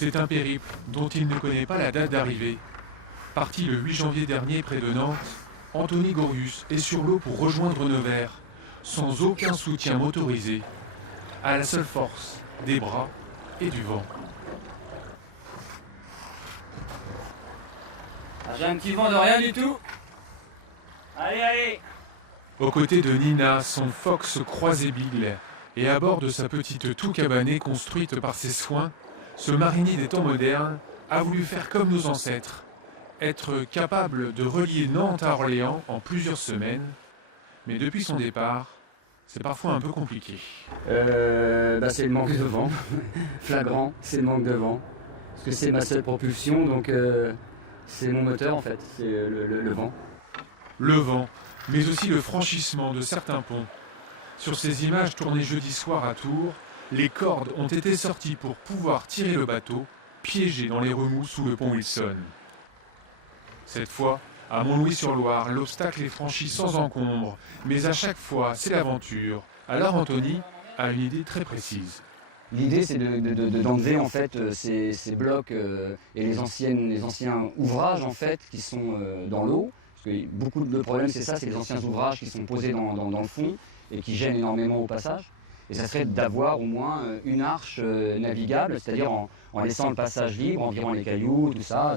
C'est un périple dont il ne connaît pas la date d'arrivée. Parti le 8 janvier dernier près de Nantes, Anthony Gorius est sur l'eau pour rejoindre Nevers, sans aucun soutien motorisé, à la seule force des bras et du vent. J'ai un petit vent de rien du tout. Allez, allez. Aux côtés de Nina, son Fox croisé Bill, et à bord de sa petite toux cabanée construite par ses soins, ce marinier des temps modernes a voulu faire comme nos ancêtres, être capable de relier Nantes à Orléans en plusieurs semaines, mais depuis son départ, c'est parfois un peu compliqué. C'est le manque de vent, flagrant, c'est le manque de vent. Parce que c'est ma seule propulsion, donc c'est mon moteur en fait, c'est le vent. Le vent, mais aussi le franchissement de certains ponts. Sur ces images tournées jeudi soir à Tours, les cordes ont été sorties pour pouvoir tirer le bateau, piégé dans les remous sous le pont Wilson. Cette fois, à Montlouis-sur-Loire, l'obstacle est franchi sans encombre, mais à chaque fois, c'est l'aventure. Alors Anthony a une idée très précise. L'idée c'est d'enlever en fait ces blocs et les anciens ouvrages en fait qui sont dans l'eau. Parce que beaucoup de problèmes c'est ça, c'est les anciens ouvrages qui sont posés dans le fond et qui gênent énormément au passage. Et ça serait d'avoir au moins une arche navigable, c'est-à-dire en laissant le passage libre, en virant les cailloux, tout ça.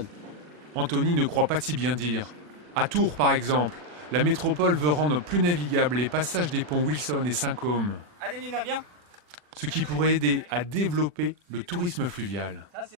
Anthony ne croit pas si bien dire. À Tours par exemple, la métropole veut rendre plus navigables les passages des ponts Wilson et Saint-Côme. Allez Nina, viens. Ce qui pourrait aider à développer le tourisme fluvial.